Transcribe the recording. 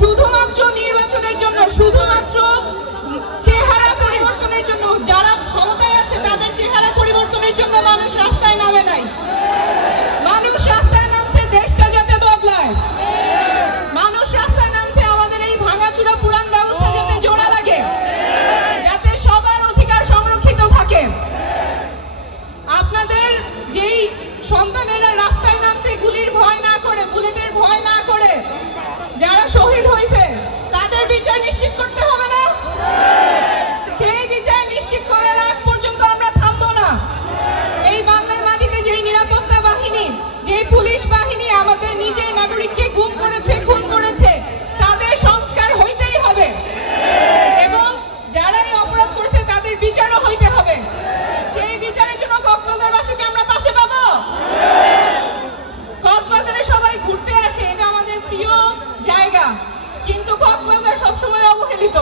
শুধুমাত্র নির্বাচনের জন্য, শুধুমাত্র চেহারা পরিবর্তনের জন্য, যারা ক্ষমতায় আছে তাদের চেহারা পরিবর্তনের জন্য মানুষ রাস্তায় নামে নাই। মানুষ রাস্তায় নামছে দেশটা যাতে বদলায়, মানুষ রাস্তায় নামছে আমাদের এই ভাঙাচুরা পুরান ব্যবস্থা যাতে জোড়া লাগে, যাতে সবার অধিকার সংরক্ষিত থাকে। আপনাদের যেই সন্তানেরা রাস্তায় নামছে গুলির ভয় না করে, বুলেটের ভয় না করে, যারা শহীদ হয়েছে তাদের বিচার নিশ্চিত করতে হবে না? সেই বিচার নিশ্চিত করার আগ পর্যন্ত আমরা থামবো না। এই বাংলার মাটিতে যেই নিরাপত্তা বাহিনী, যেই পুলিশ বাহিনী আমাদের নিজের নাগরিককে গুম করেছে, খুন করেছে, তাদের সংস্কার হইতেই হবে এবং যারাই অপরাধ করছে তাদের বিচারও হইতে হবে। সেই বিচারের জন্য কক্সবাজারবাসীকে আমরা পাশে পাবো। কক্সবাজারে সবাই ঘুরতে আসে, এটা আমাদের প্রিয় জায়গা, কিন্তু কক্সবাজার সবসময় অবহেলিত।